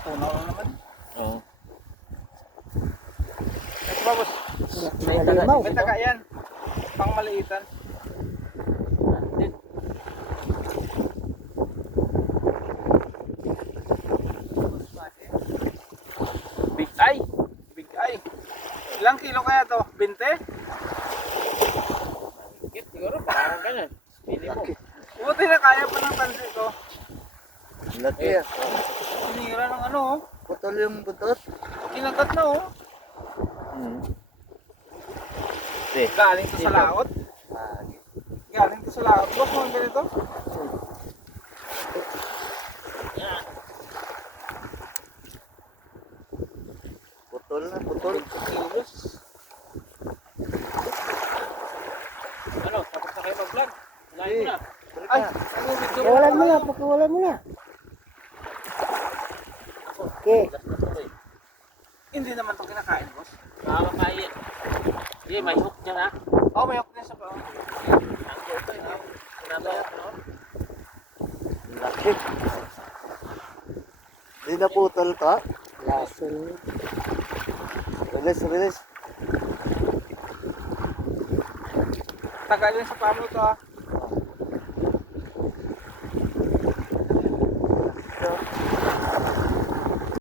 Tunaw na naman. Oo. Ito ba, boss? May taga Halimaw. May taga yan. Pang maliitan. Big eye. Big eye. Ilang kilo kaya to? 20? Higit siguro, parang ganun. Minimum. Buti na kaya pa ng tansi ko. Laki ah. Sinira ng ano oh. Putol yung butot. Kinagat na oh. Hmm. Galing to sa laot. Lagi. Galing to sa laot. Boss, mga ganito. Putol na, putol. Kilos. Ano, tapos na kayo mag-vlog? Unahin mo na. Ay, ano video Pakawalan mo na, pakawalan mo na. Okay. Last na to eh. Hindi naman to kinakain, boss. Makakakain. Sige, may hook dyan ha. Oh, may hook din sa pao. Ang ito eh. Sinabaya ko. Laki. Di na putol to. Lasol. Release, release. Tagal yun sa pamo to ah.